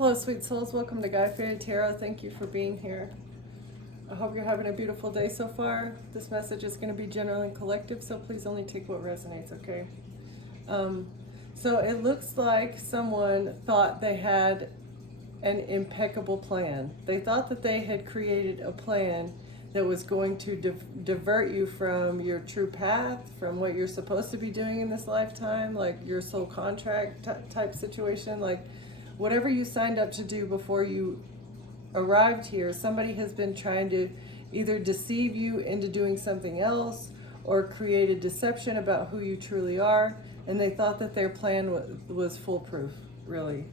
Hello, sweet souls. Welcome to Guy Fairy Tarot. Thank you for being here. I hope you're having a beautiful day so far. This message is going to be general and collective, so please only take what resonates, okay? So it looks like someone thought they had an impeccable plan. They thought that they had created a plan that was going to divert you from your true path, from what you're supposed to be doing in this lifetime, like your soul contract type situation, like whatever you signed up to do before you arrived here. Somebody has been trying to either deceive you into doing something else or create a deception about who you truly are, and they thought that their plan was foolproof, really.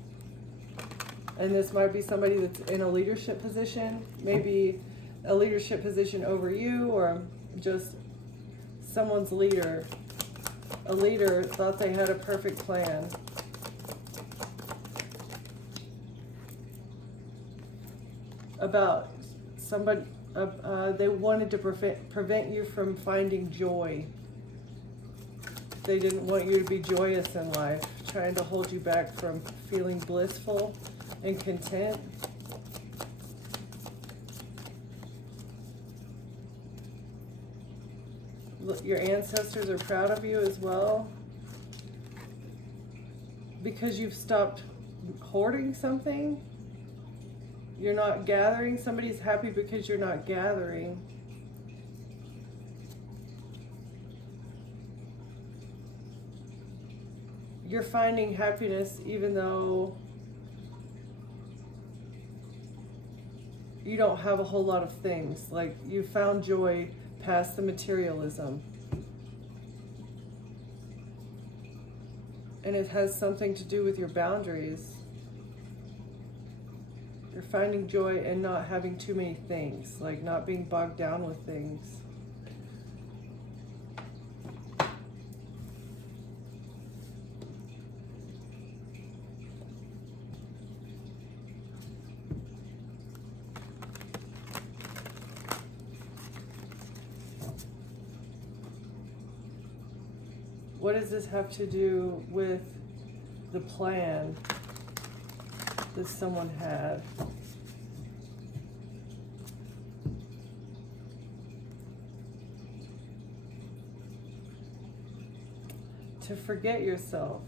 And this might be somebody that's in a leadership position, maybe a leadership position over you, or just someone's leader. A leader thought they had a perfect plan. About somebody, they wanted to prevent you from finding joy. They didn't want you to be joyous in life, trying to hold you back from feeling blissful and content. Look, your ancestors are proud of you as well, because you've stopped hoarding something. You're not gathering. Somebody's happy because you're not gathering. You're finding happiness even though you don't have a whole lot of things. Like, you found joy past the materialism. And it has something to do with your boundaries. You're finding joy in not having too many things, like not being bogged down with things. What does this have to do with the plan that someone had? To forget yourself.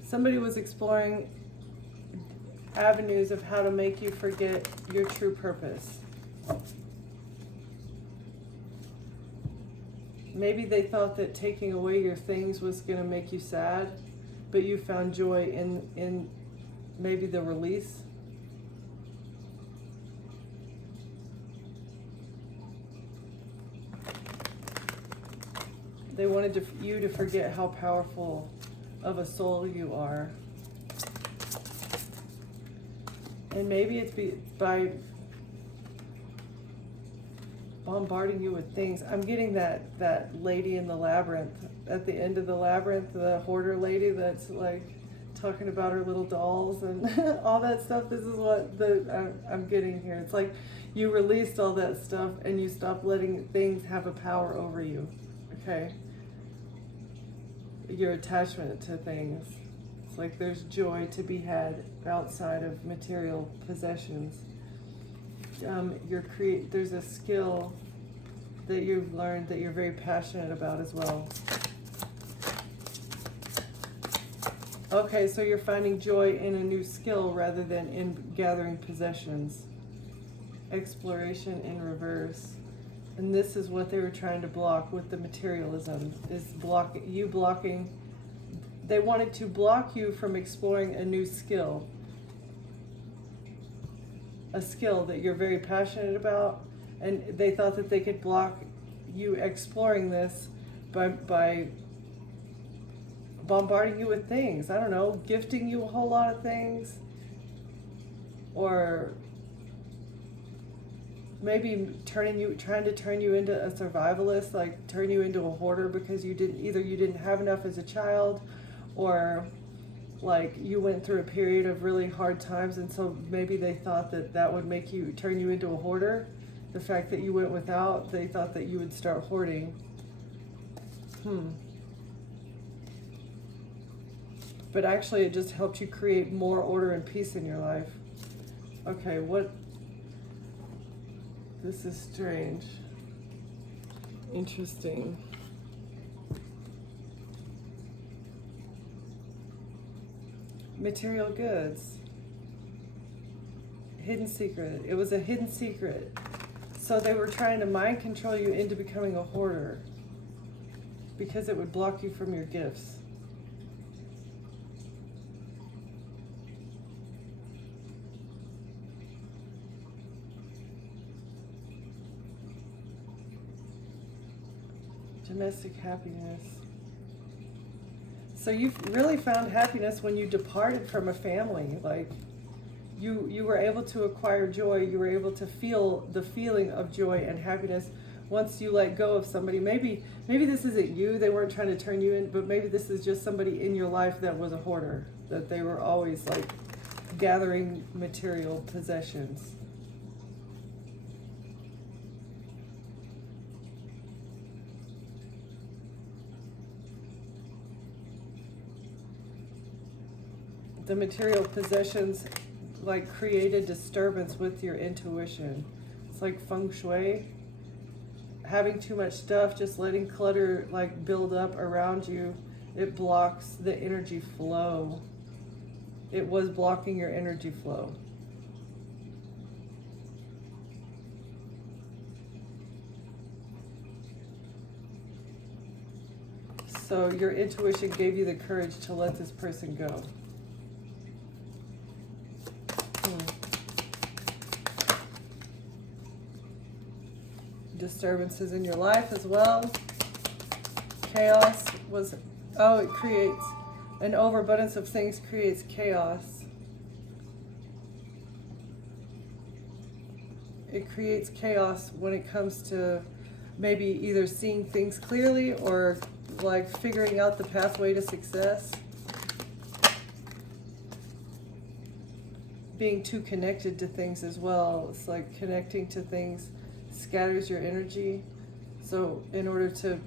Somebody was exploring avenues of how to make you forget your true purpose. Maybe they thought that taking away your things was going to make you sad, but you found joy in maybe the release. They wanted you to forget how powerful of a soul you are. And maybe it's by bombarding you with things. I'm getting that lady in the labyrinth, at the end of the labyrinth, the hoarder lady that's like talking about her little dolls and all that stuff. This is what I'm getting here. It's like you released all that stuff and you stopped letting things have a power over you. Okay? Your attachment to things. It's like there's joy to be had outside of material possessions. There's a skill that you've learned that you're very passionate about as well. Okay, so you're finding joy in a new skill rather than in gathering possessions. Exploration in reverse. And this is what they were trying to block with the materialism, is blocking. They wanted to block you from exploring a new skill. A skill that you're very passionate about, and they thought that they could block you exploring this by bombarding you with things. I don't know, gifting you a whole lot of things, or maybe trying to turn you into a survivalist, like turn you into a hoarder because you didn't have enough as a child, or like you went through a period of really hard times, and so maybe they thought that would turn you into a hoarder. The fact that you went without, they thought that you would start hoarding. but actually it just helped you create more order and peace in your life. Okay, what? This is strange. Interesting. Material goods. Hidden secret. It was a hidden secret. So they were trying to mind control you into becoming a hoarder because it would block you from your gifts. Domestic happiness. So you've really found happiness when you departed from a family. Like you were able to acquire joy. You were able to feel the feeling of joy and happiness once you let go of somebody. Maybe this isn't you. They weren't trying to turn you in, but maybe this is just somebody in your life that was a hoarder, that they were always like gathering material possessions. The material possessions like create a disturbance with your intuition. It's like feng shui. Having too much stuff, just letting clutter like build up around you, it blocks the energy flow. It was blocking your energy flow. So your intuition gave you the courage to let this person go. Disturbances in your life as well. Chaos was, it creates an overabundance of things, creates chaos. It creates chaos when it comes to maybe either seeing things clearly or like figuring out the pathway to success. Being too connected to things as well. It's like connecting to things scatters your energy. So in order to,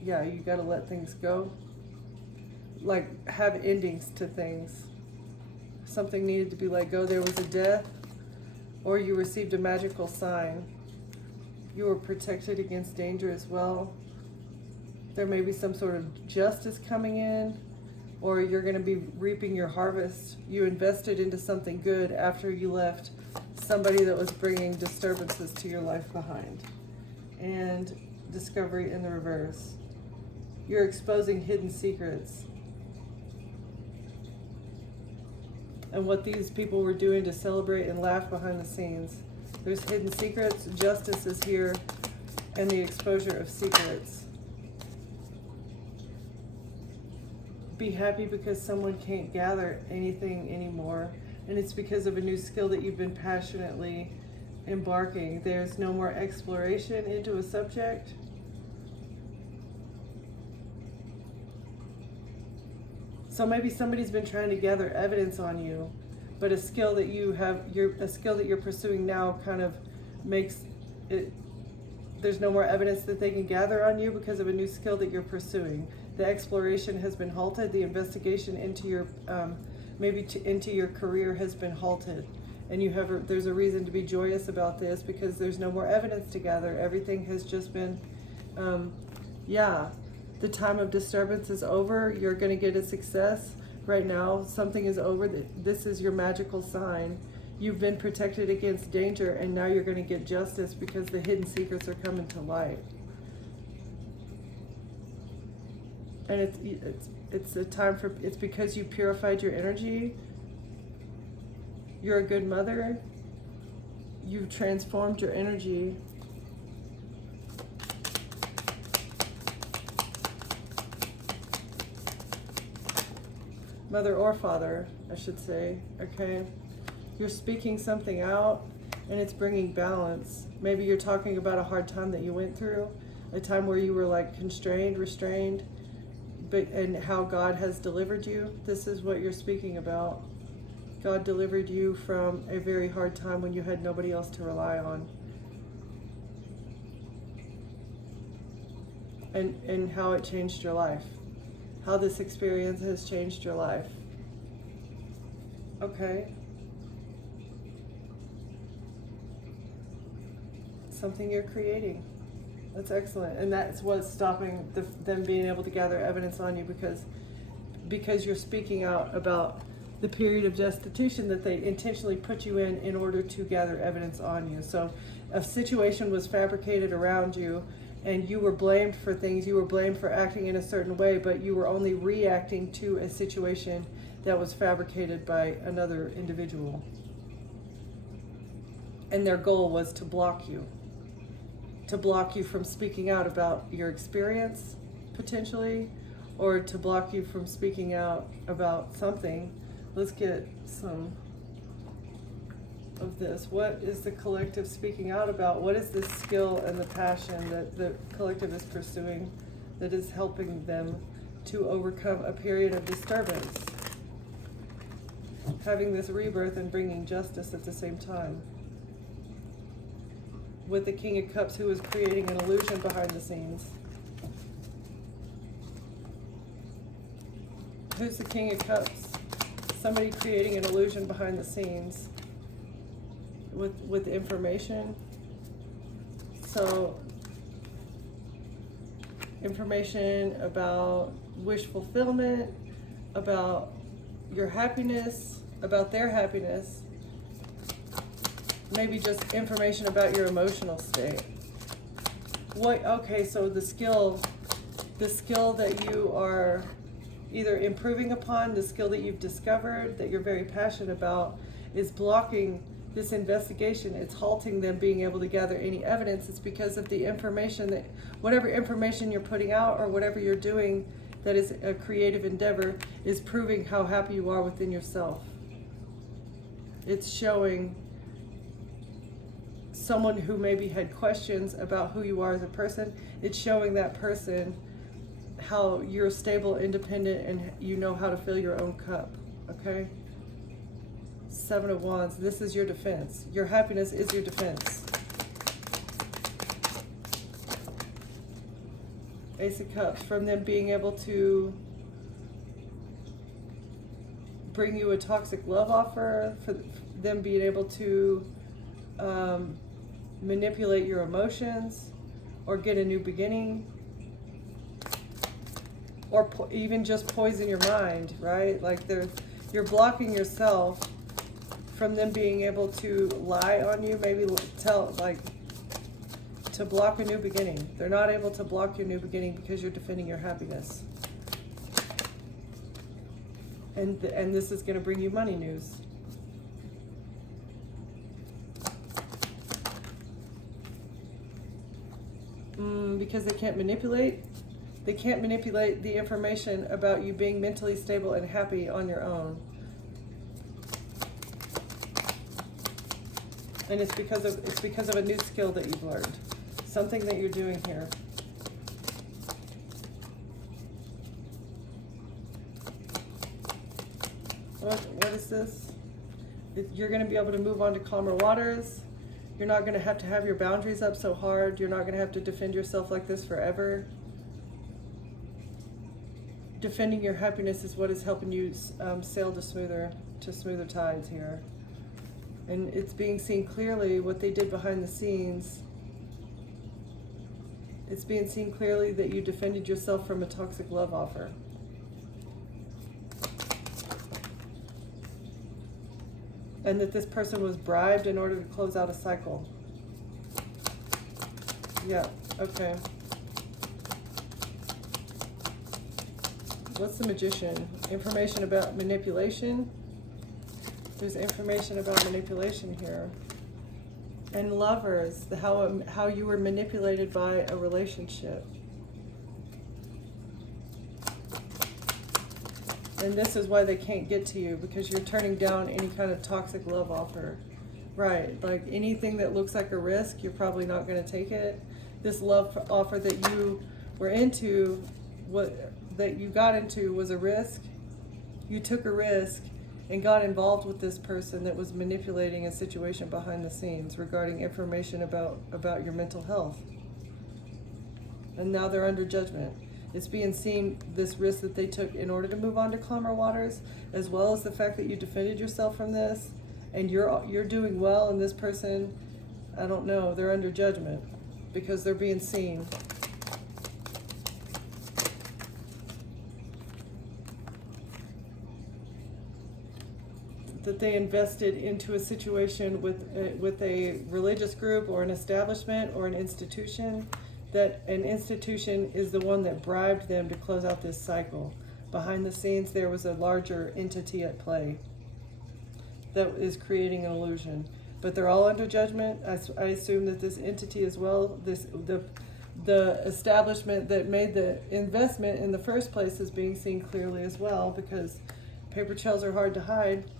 you got to let things go. Like have endings to things. Something needed to be let go. There was a death, or you received a magical sign. You were protected against danger as well. There may be some sort of justice coming in, or you're going to be reaping your harvest. You invested into something good after you left somebody that was bringing disturbances to your life behind. And discovery in the reverse. You're exposing hidden secrets. And what these people were doing to celebrate and laugh behind the scenes. There's hidden secrets, justice is here, and the exposure of secrets. Be happy because someone can't gather anything anymore. And it's because of a new skill that you've been passionately embarking. There's no more exploration into a subject. So maybe somebody's been trying to gather evidence on you, but a skill that you have, a skill that you're pursuing now kind of makes it, there's no more evidence that they can gather on you because of a new skill that you're pursuing. The exploration has been halted. The investigation into your into your career has been halted, and there's a reason to be joyous about this because there's no more evidence to gather. Everything has just been, the time of disturbance is over. You're going to get a success right now. Something is over. This is your magical sign. You've been protected against danger, and now you're going to get justice because the hidden secrets are coming to light. And it's a time it's because you purified your energy. You're a good mother. You've transformed your energy. Mother or father, I should say, okay? You're speaking something out and it's bringing balance. Maybe you're talking about a hard time that you went through, a time where you were like constrained, restrained, and how God has delivered you. This is what you're speaking about. God delivered you from a very hard time when you had nobody else to rely on. And how it changed your life. How this experience has changed your life. Okay. Something you're creating. That's excellent. And that's what's stopping them being able to gather evidence on you, because you're speaking out about the period of destitution that they intentionally put you in order to gather evidence on you. So a situation was fabricated around you and you were blamed for things, you were blamed for acting in a certain way, but you were only reacting to a situation that was fabricated by another individual. And their goal was to block you from speaking out about your experience, potentially, or to block you from speaking out about something. Let's get some of this. What is the collective speaking out about? What is the skill and the passion that the collective is pursuing that is helping them to overcome a period of disturbance? Having this rebirth and bringing justice at the same time. With the King of Cups, who is creating an illusion behind the scenes. Who's the King of Cups? Somebody creating an illusion behind the scenes with information. So, information about wish fulfillment, about your happiness, about their happiness. Maybe just information about your emotional state. Okay, so the skill that you are either improving upon, the skill that you've discovered, that you're very passionate about, is blocking this investigation. It's halting them being able to gather any evidence. It's because of the information whatever information you're putting out or whatever you're doing that is a creative endeavor is proving how happy you are within yourself. It's showing someone who maybe had questions about who you are as a person. It's showing that person how you're stable, independent, and you know how to fill your own cup. Okay? 7 of Wands. This is your defense. Your happiness is your defense. Ace of Cups. From them being able to bring you a toxic love offer, for them being able to manipulate your emotions or get a new beginning, or even just poison your mind, right? Like you're blocking yourself from them being able to lie on you, maybe to block a new beginning. They're not able to block your new beginning because you're defending your happiness. And this is going to bring you money news. Because they can't manipulate. They can't manipulate the information about you being mentally stable and happy on your own. And it's because of a new skill that you've learned. Something that you're doing here. What is this? You're going to be able to move on to calmer waters. You're not going to have your boundaries up so hard. You're not going to have to defend yourself like this forever. Defending your happiness is what is helping you sail to smoother tides here. And it's being seen clearly what they did behind the scenes. It's being seen clearly that you defended yourself from a toxic love offer. And that this person was bribed in order to close out a cycle. Yeah, okay. What's the Magician? Information about manipulation. There's information about manipulation here. And Lovers, how you were manipulated by a relationship. And this is why they can't get to you, because you're turning down any kind of toxic love offer. Right, like anything that looks like a risk, you're probably not going to take it. This love offer that you were into, that you got into was a risk. You took a risk and got involved with this person that was manipulating a situation behind the scenes regarding information about your mental health. And now they're under judgment. It's being seen, this risk that they took in order to move on to calmer waters, as well as the fact that you defended yourself from this, and you're doing well, and this person, I don't know, they're under judgment because they're being seen. That they invested into a situation with a religious group or an establishment or an institution, that an institution is the one that bribed them to close out this cycle. Behind the scenes, there was a larger entity at play that is creating an illusion. But they're all under judgment. I assume that this entity as well, the establishment that made the investment in the first place, is being seen clearly as well, because paper trails are hard to hide.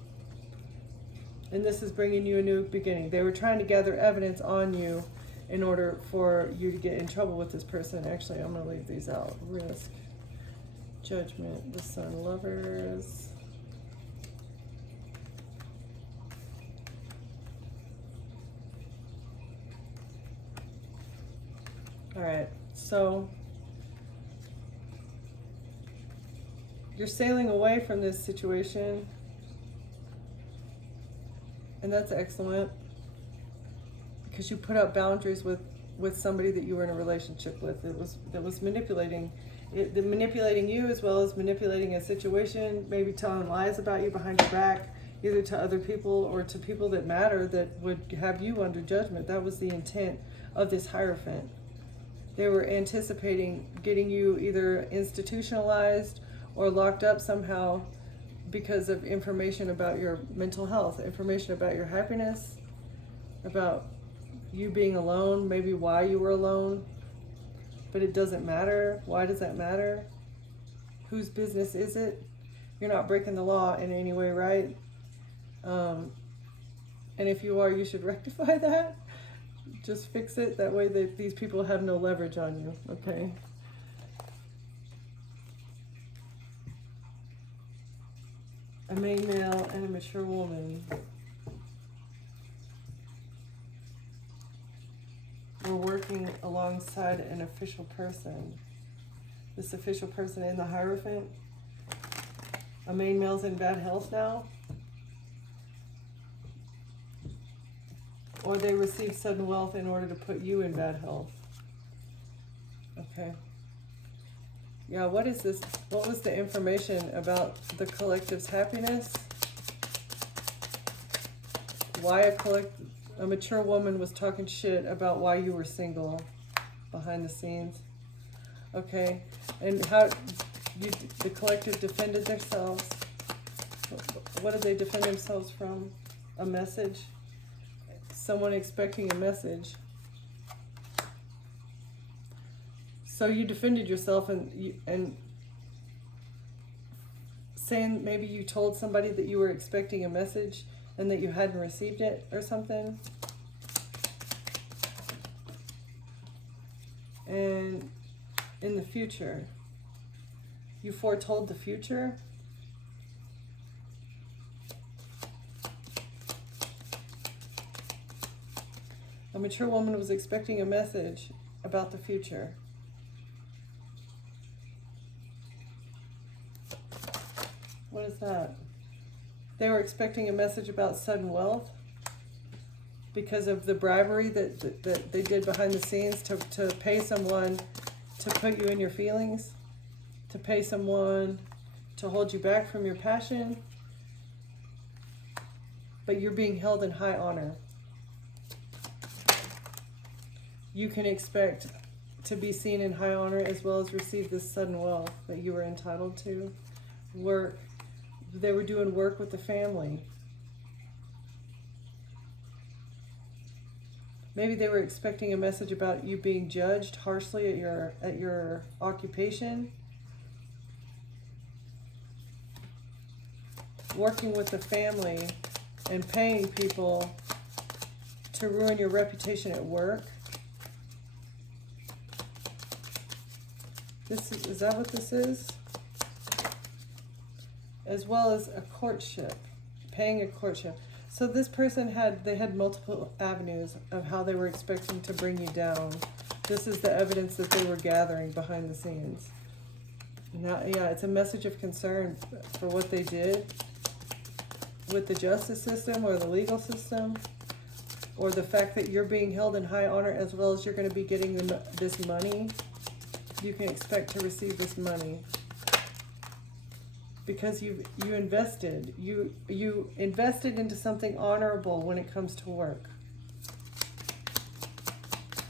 And this is bringing you a new beginning. They were trying to gather evidence on you in order for you to get in trouble with this person. Actually, I'm going to leave these out. Risk, judgment, the sun, lovers. All right, so you're sailing away from this situation. And that's excellent, because you put up boundaries with somebody that you were in a relationship with. That was manipulating you, as well as manipulating a situation, maybe telling lies about you behind your back, either to other people or to people that matter, that would have you under judgment. That was the intent of this Hierophant. They were anticipating getting you either institutionalized or locked up somehow, because of information about your mental health, information about your happiness, about you being alone, maybe why you were alone. But it doesn't matter. Why does that matter? Whose business is it? You're not breaking the law in any way, right? And if you are, you should rectify that. Just fix it. That way these people have no leverage on you, okay? A main male and a mature woman were working alongside an official person. This official person in the Hierophant. A main male's in bad health now. Or they received sudden wealth in order to put you in bad health. Okay. Yeah, what is this? What was the information about the collective's happiness? Why a mature woman was talking shit about why you were single behind the scenes. Okay, and how the collective defended themselves. What did they defend themselves from? A message? Someone expecting a message. So you defended yourself and saying maybe you told somebody that you were expecting a message and that you hadn't received it or something. And in the future, you foretold the future. A mature woman was expecting a message about the future. What is that? They were expecting a message about sudden wealth because of the bribery that they did behind the scenes to pay someone to put you in your feelings, to pay someone to hold you back from your passion, but you're being held in high honor. You can expect to be seen in high honor as well as receive this sudden wealth that you were entitled to. Work. They were doing work with the family. Maybe they were expecting a message about you being judged harshly at your occupation. Working with the family and paying people to ruin your reputation at work. Is that what this is? As well as a courtship, paying a courtship. So this person had multiple avenues of how they were expecting to bring you down. This is the evidence that they were gathering behind the scenes. Now, yeah, it's a message of concern for what they did with the justice system or the legal system, or the fact that you're being held in high honor, as well as you're going to be getting this money. You can expect to receive this money because you invested. You invested into something honorable when it comes to work.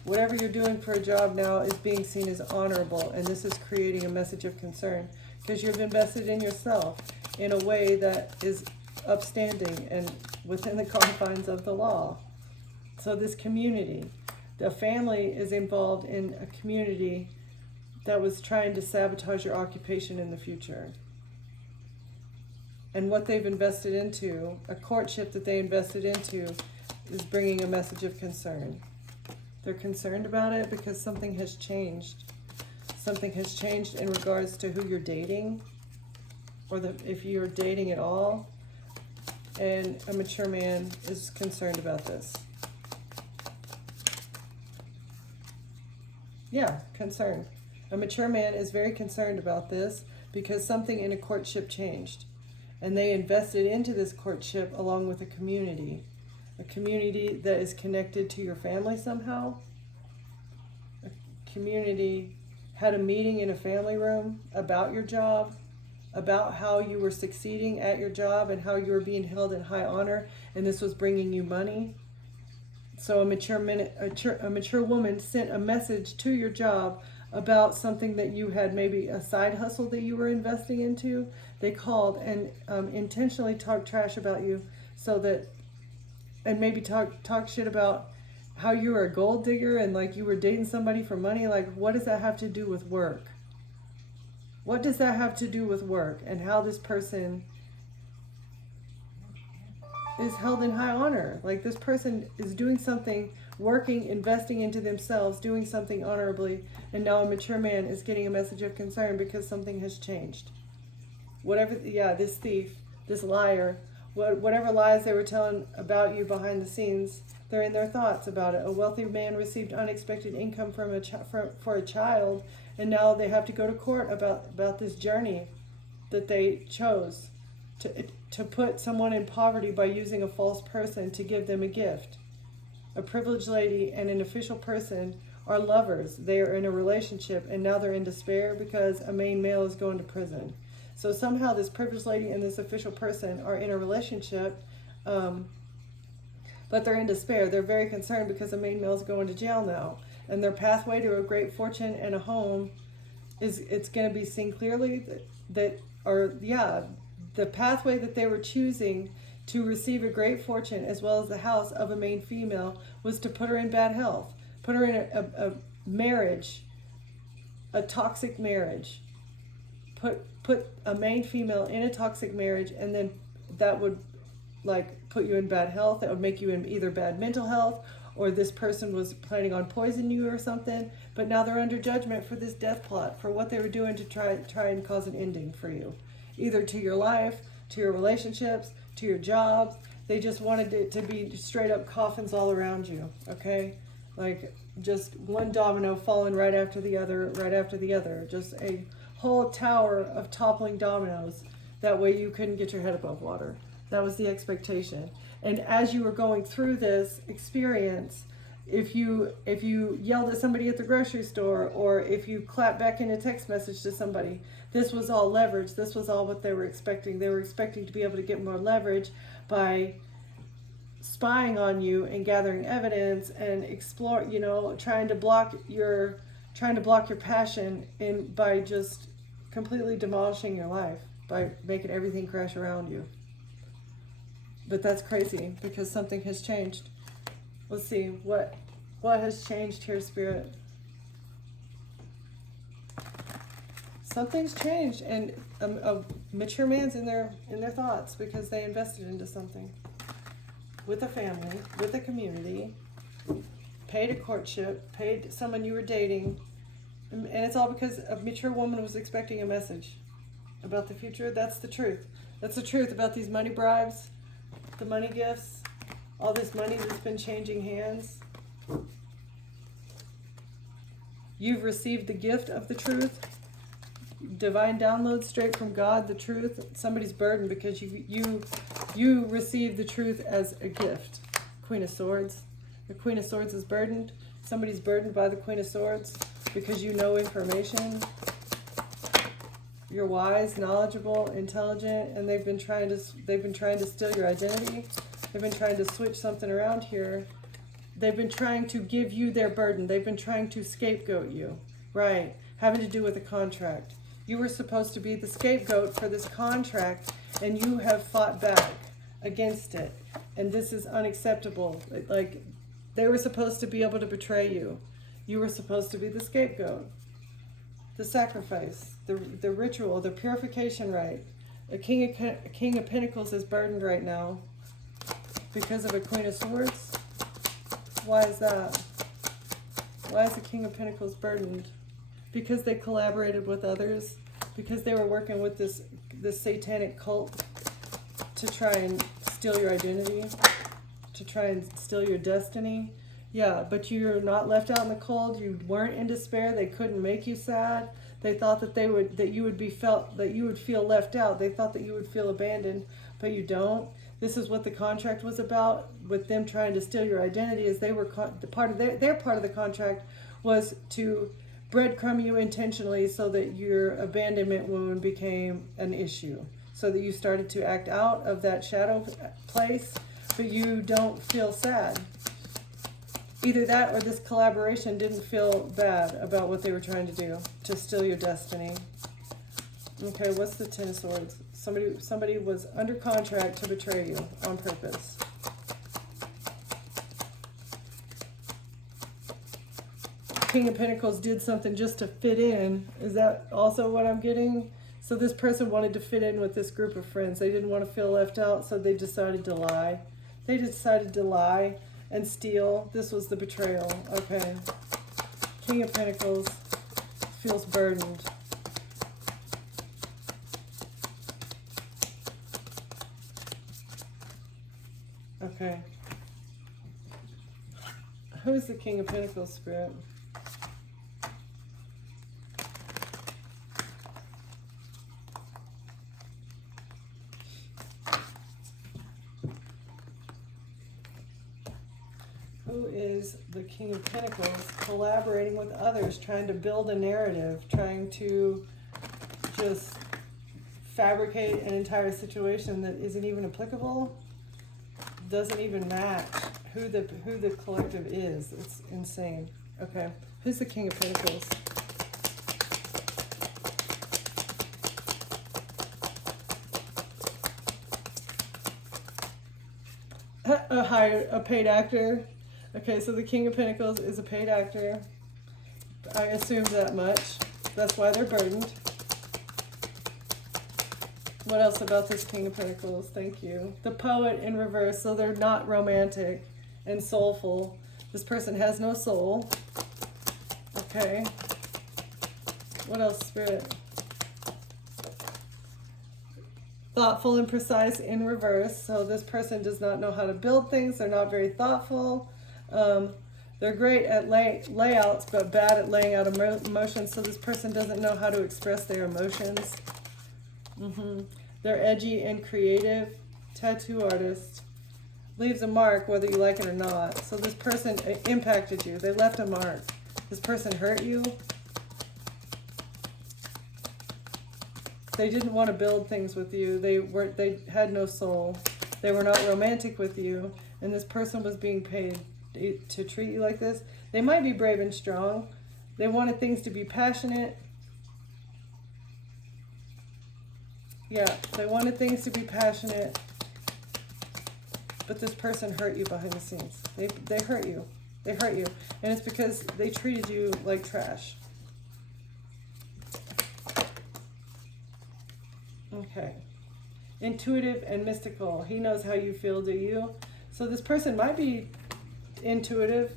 Whatever you're doing for a job now is being seen as honorable, and this is creating a message of concern because you've invested in yourself in a way that is upstanding and within the confines of the law. So this community, the family is involved in a community that was trying to sabotage your occupation in the future. And what they've invested into, a courtship that they invested into, is bringing a message of concern. They're concerned about it because something has changed. Something has changed in regards to who you're dating, or if you're dating at all. And a mature man is concerned about this. Yeah, concerned. A mature man is very concerned about this because something in a courtship changed. And they invested into this courtship along with a community that is connected to your family somehow. A community had a meeting in a family room about your job, about how you were succeeding at your job and how you were being held in high honor, and this was bringing you money. So a mature woman sent a message to your job about something that you had, maybe a side hustle that you were investing into. They called and intentionally talked trash about you, so that, and maybe talk shit about how you were a gold digger and like you were dating somebody for money. Like, what does that have to do with work? What does that have to do with work and how this person is held in high honor? Like, this person is doing something, working, investing into themselves, doing something honorably, and now a mature man is getting a message of concern because something has changed. This thief, this liar, whatever lies they were telling about you behind the scenes, they're in their thoughts about it. A wealthy man received unexpected income for a child, and now they have to go to court about this journey that they chose to put someone in poverty by using a false person to give them a gift. A privileged lady and an official person are lovers. They are in a relationship, and now they're in despair because a main male is going to prison. So somehow this privileged lady and this official person are in a relationship, but they're in despair. They're very concerned because the main male is going to jail now. And their pathway to a great fortune and a home it's going to be seen clearly the pathway that they were choosing to receive a great fortune as well as the house of a main female was to put her in bad health, put her in a marriage, a toxic marriage, put a main female in a toxic marriage, and then that would put you in bad health. That would make you in either bad mental health, or this person was planning on poisoning you or something. But now they're under judgment for this death plot, for what they were doing to try and cause an ending for you, either to your life, to your relationships, to your jobs. They just wanted it to be straight up coffins all around you, okay? Like just one domino falling right after the other, just a whole tower of toppling dominoes. That way you couldn't get your head above water. That was the expectation. And as you were going through this experience, if you yelled at somebody at the grocery store, or if you clapped back in a text message to somebody, this was all leverage. This was all what they were expecting. They were expecting to be able to get more leverage by spying on you and gathering evidence and trying to block your passion by just completely demolishing your life, by making everything crash around you. But that's crazy because something has changed. Let's see what has changed here, Spirit. Something's changed, and a mature man's in their thoughts because they invested into something, with a family, with a community, paid a courtship, paid someone you were dating, and it's all because a mature woman was expecting a message about the future. That's the truth. That's the truth about these money bribes, the money gifts, all this money that's been changing hands. You've received the gift of the truth. divine download straight from God, the truth. Somebody's burdened because you receive the truth as a gift. Queen of Swords. The Queen of Swords is burdened. Somebody's burdened by the Queen of Swords because you know information. You're wise, knowledgeable, intelligent, and they've been trying to steal your identity. They've been trying to switch something around here. They've been trying to give you their burden. They've been trying to scapegoat you. Right. Having to do with a contract. You were supposed to be the scapegoat for this contract, and you have fought back against it. And this is unacceptable. Like, they were supposed to be able to betray you. You were supposed to be the scapegoat. The sacrifice, the ritual, the purification rite. A king of Pentacles is burdened right now because of a Queen of Swords. Why is that? Why is the King of Pentacles burdened? Because they collaborated with others. Because they were working with this satanic cult to try and steal your identity, to try and steal your destiny. Yeah, but you're not left out in the cold. You weren't in despair. They couldn't make you sad. They thought that you would feel left out. They thought that you would feel abandoned, but you don't. This is what the contract was about with them trying to steal your identity. Is they were part of their part of the contract was to breadcrumb you intentionally so that your abandonment wound became an issue, so that you started to act out of that shadow place, but you don't feel sad. Either that or this collaboration didn't feel bad about what they were trying to do to steal your destiny. Okay, what's the Ten of Swords? Somebody was under contract to betray you on purpose. King of Pentacles did something just to fit in. Is that also what I'm getting? So this person wanted to fit in with this group of friends. They didn't want to feel left out, so they decided to lie. They decided to lie and steal. This was the betrayal. Okay. King of Pentacles feels burdened. Okay. Who's the King of Pentacles, Spirit? Who is the King of Pentacles collaborating with others, trying to build a narrative, trying to just fabricate an entire situation that isn't even applicable? Doesn't even match who the collective is. It's insane. Okay, who's the King of Pentacles? A paid actor. Okay, so the King of Pentacles is a paid actor. I assumed that much. That's why they're burdened. What else about this King of Pentacles? Thank you. The poet in reverse, so they're not romantic and soulful. This person has no soul. Okay. What else, Spirit? Thoughtful and precise in reverse. So this person does not know how to build things. They're not very thoughtful. They're great at layouts, but bad at laying out emotions. So this person doesn't know how to express their emotions. They're edgy and creative. Tattoo artist. Leaves a mark whether you like it or not. So this person impacted you. They left a mark. This person hurt you. They didn't want to build things with you. They had no soul. They were not romantic with you. And this person was being paid to treat you like this. They might be brave and strong. They wanted things to be passionate. Yeah, they wanted things to be passionate, but this person hurt you behind the scenes. They hurt you. They hurt you. And it's because they treated you like trash. Okay. Intuitive and mystical. He knows how you feel, do you? So this person might be intuitive,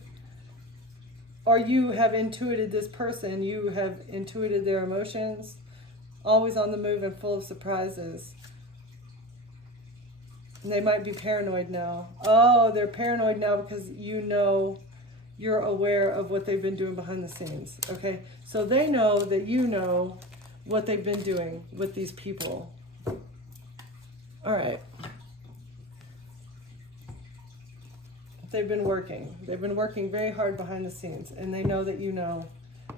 or you have intuited this person. You have intuited their emotions. Always on the move and full of surprises. And they might be paranoid now. Oh, they're paranoid now because you're aware of what they've been doing behind the scenes. Okay, so they know that you know what they've been doing with these people. All right. They've been working. They've been working very hard behind the scenes, and they know that you know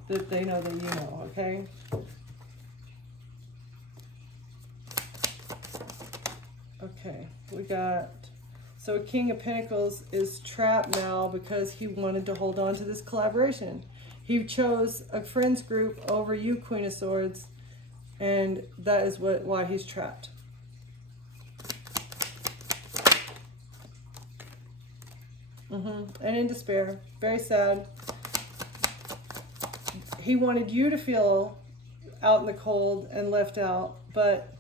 that they know that you know, okay? Okay, we got, so King of Pentacles is trapped now because he wanted to hold on to this collaboration. He chose a friends group over you, Queen of Swords, and that is why he's trapped. And in despair, very sad. He wanted you to feel out in the cold and left out, but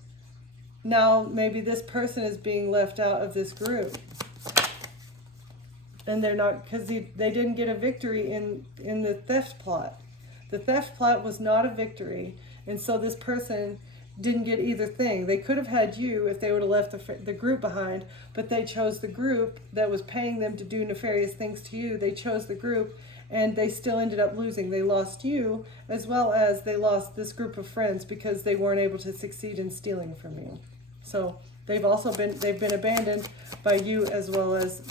now maybe this person is being left out of this group. And they're not, because they didn't get a victory in the theft plot. The theft plot was not a victory, and so this person didn't get either thing. They could have had you if they would have left the group behind, but they chose the group that was paying them to do nefarious things to you. They chose the group, and they still ended up losing. They lost you, as well as they lost this group of friends because they weren't able to succeed in stealing from you. So they've been abandoned by you, as well as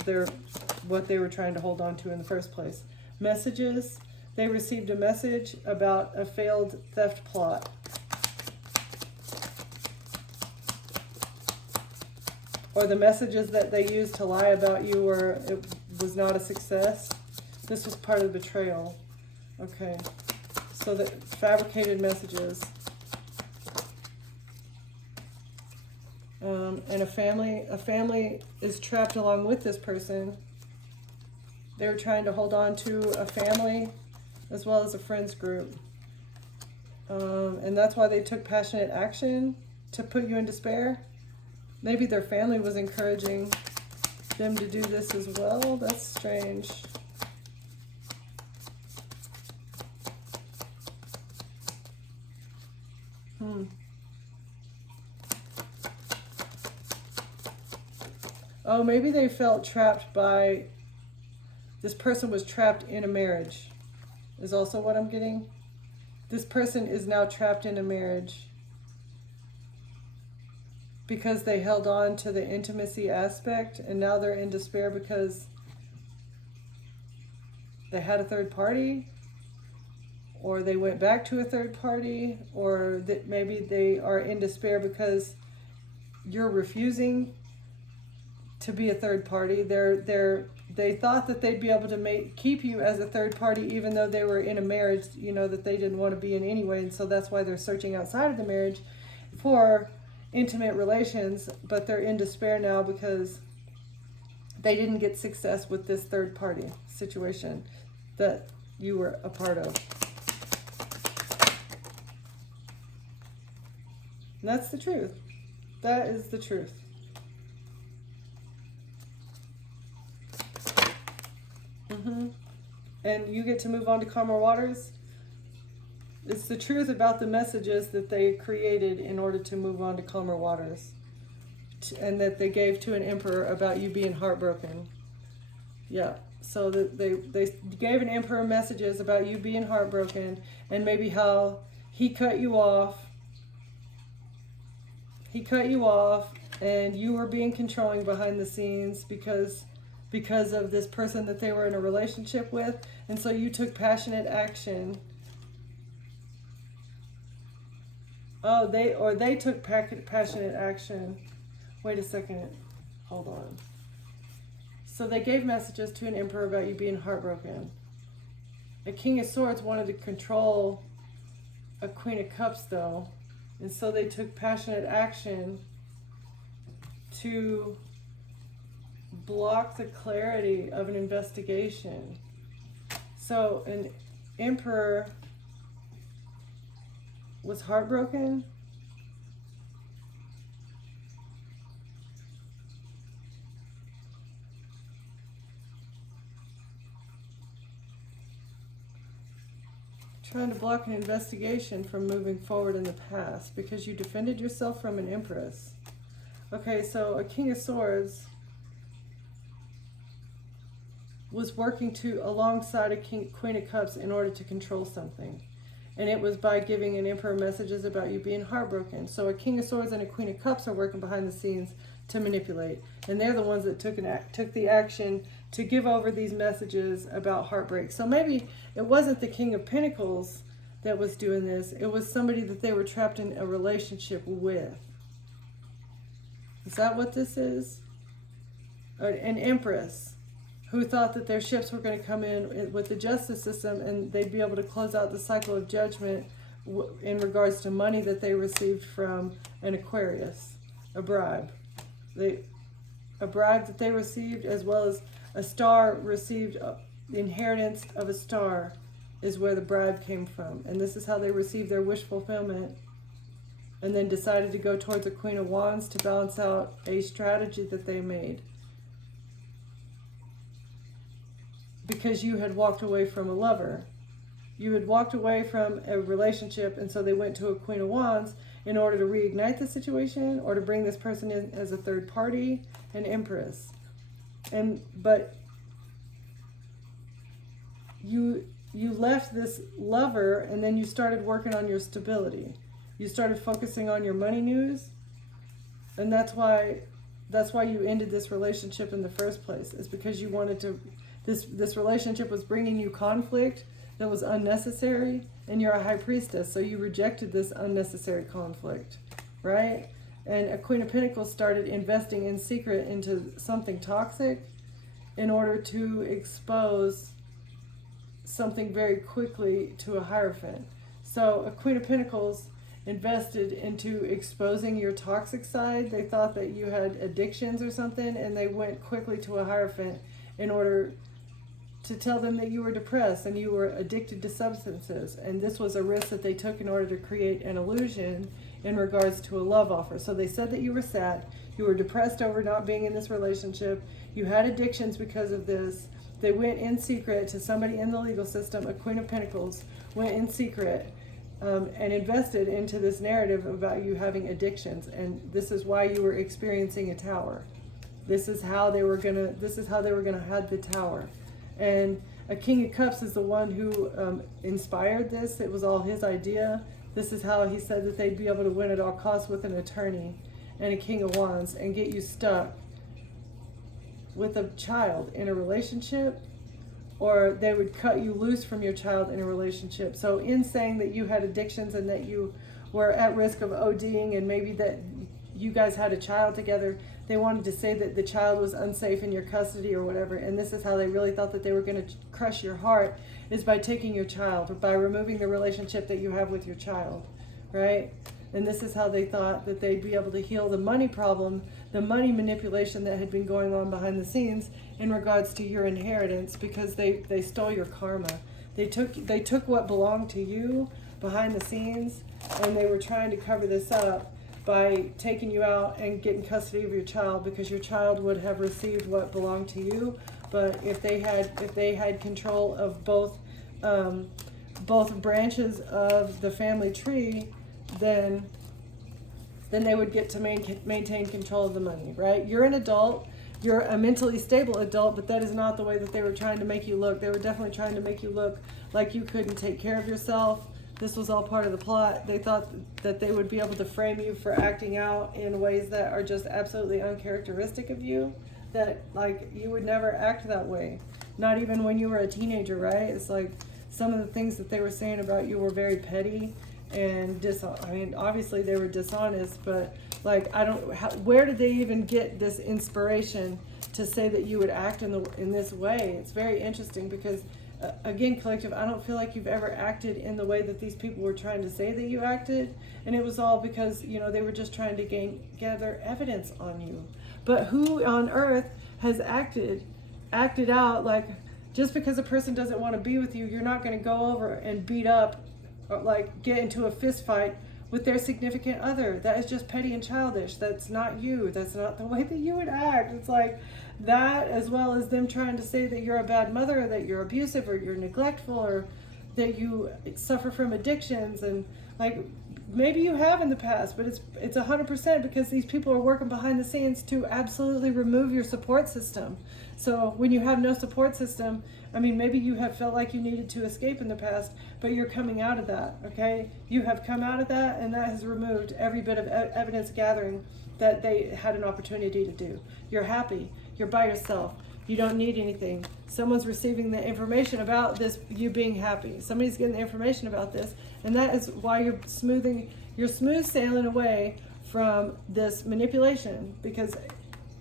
what they were trying to hold on to in the first place. Messages. They received a message about a failed theft plot. Or the messages that they used to lie about you it was not a success. This was part of the betrayal. Okay. So the fabricated messages. And a family is trapped along with this person. They were trying to hold on to a family as well as a friends group. And that's why they took passionate action to put you in despair. Maybe their family was encouraging them to do this as well. That's strange. Oh, maybe they felt trapped by, this person was trapped in a marriage, is also what I'm getting. This person is now trapped in a marriage because they held on to the intimacy aspect, and now they're in despair because they had a third party, or they went back to a third party, or that maybe they are in despair because you're refusing to be a third party. They thought that they'd be able to keep you as a third party, even though they were in a marriage, that they didn't want to be in anyway. And so that's why they're searching outside of the marriage for intimate relations, but they're in despair now because they didn't get success with this third party situation that you were a part of. And that's the truth. That is the truth. And you get to move on to calmer waters. It's the truth about the messages that they created in order to move on to calmer waters, and that they gave to an emperor about you being heartbroken. Yeah, so that they gave an emperor messages about you being heartbroken, and maybe how he cut you off. He cut you off, and you were being controlling behind the scenes because of this person that they were in a relationship with, and so you took passionate action. Oh, they took passionate action. Wait a second. Hold on. So they gave messages to an emperor about you being heartbroken. A King of Swords wanted to control a Queen of Cups, though, and so they took passionate action to block the clarity of an investigation. So an emperor was heartbroken. Trying to block an investigation from moving forward in the past because you defended yourself from an empress. Okay, so a King of Swords was working alongside a Queen of Cups in order to control something. And it was by giving an emperor messages about you being heartbroken. So a king of swords and a queen of cups are working behind the scenes to manipulate. And they're the ones that took the action to give over these messages about heartbreak. So maybe it wasn't the king of pentacles that was doing this. It was somebody that they were trapped in a relationship with. Is that what this is? An empress who thought that their ships were going to come in with the justice system and they'd be able to close out the cycle of judgment in regards to money that they received from an Aquarius, a bribe. A bribe that they received, as well as a star received, the inheritance of a star is where the bribe came from. And this is how they received their wish fulfillment, and then decided to go towards the Queen of Wands to balance out a strategy that they made. Because you had walked away from a lover. You had walked away from a relationship, and so they went to a Queen of Wands in order to reignite the situation or to bring this person in as a third party, an empress. But you left this lover, and then you started working on your stability. You started focusing on your money news, and that's why you ended this relationship in the first place. It's because you wanted to. This relationship was bringing you conflict that was unnecessary, and you're a high priestess, so you rejected this unnecessary conflict, right? And a Queen of Pentacles started investing in secret into something toxic in order to expose something very quickly to a Hierophant. So a Queen of Pentacles invested into exposing your toxic side. They thought that you had addictions or something, and they went quickly to a Hierophant in order to tell them that you were depressed and you were addicted to substances. And this was a risk that they took in order to create an illusion in regards to a love offer. So they said that you were sad, you were depressed over not being in this relationship, you had addictions because of this. They went in secret to somebody in the legal system, a Queen of Pentacles, went in secret and invested into this narrative about you having addictions. And this is why you were experiencing a tower. This is how they were gonna hide the tower. And a King of Cups is the one who inspired this. It was all his idea. This is how he said that they'd be able to win at all costs with an attorney and a King of Wands and get you stuck with a child in a relationship, or they would cut you loose from your child in a relationship. So in saying that you had addictions and that you were at risk of ODing and maybe that you guys had a child together, they wanted to say that the child was unsafe in your custody or whatever. And this is how they really thought that they were going to crush your heart, is by taking your child, or by removing the relationship that you have with your child, right? And this is how they thought that they'd be able to heal the money problem, the money manipulation that had been going on behind the scenes in regards to your inheritance, because they stole your karma. They took what belonged to you behind the scenes, and they were trying to cover this up by taking you out and getting custody of your child, because your child would have received what belonged to you. But if they had control of both branches of the family tree, then they would get to maintain control of the money, right? You're an adult, you're a mentally stable adult, but that is not the way that they were trying to make you look. They were definitely trying to make you look like you couldn't take care of yourself. This was all part of the plot. They thought that they would be able to frame you for acting out in ways that are just absolutely uncharacteristic of you, that like you would never act that way, not even when you were a teenager, right? It's like some of the things that they were saying about you were very petty and obviously they were dishonest, but like where did they even get this inspiration to say that you would act in this way? It's very interesting, because again, collective, I don't feel like you've ever acted in the way that these people were trying to say that you acted, and it was all because they were just trying to gather evidence on you. But who on earth has acted out like, just because a person doesn't want to be with you, you're not going to go over and beat up or like get into a fist fight with their significant other? That is just petty and childish. That's not you. That's not the way that you would act. It's like that, as well as them trying to say that you're a bad mother, or that you're abusive, or you're neglectful, or that you suffer from addictions, and like maybe you have in the past, but it's 100% because these people are working behind the scenes to absolutely remove your support system. So when you have no support system, I mean, maybe you have felt like you needed to escape in the past, but you're coming out of that, okay? You have come out of that, and that has removed every bit of evidence gathering that they had an opportunity to do. You're happy. You're by yourself. You don't need anything. Someone's receiving the information about this, you being happy. Somebody's getting the information about this, and that is why you're smooth sailing away from this manipulation, because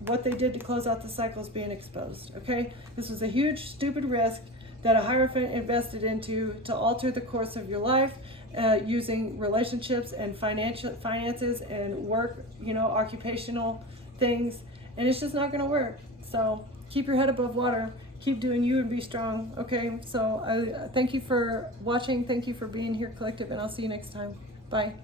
what they did to close out the cycle is being exposed, okay? This was a huge, stupid risk that a Hierophant invested into to alter the course of your life, using relationships and finances and work, occupational things, and it's just not gonna work. So keep your head above water, keep doing you and be strong, okay? So I thank you for watching, thank you for being here, Collective, and I'll see you next time. Bye.